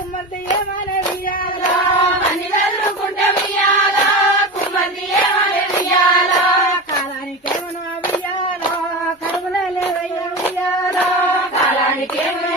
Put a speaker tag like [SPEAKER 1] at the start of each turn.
[SPEAKER 1] కుమ్మర్ది ఏమనవియాలా కాలానికేమను అవియాలా కరువులే లేవయ్యా ఉయ్యాలా
[SPEAKER 2] కాలానికేమను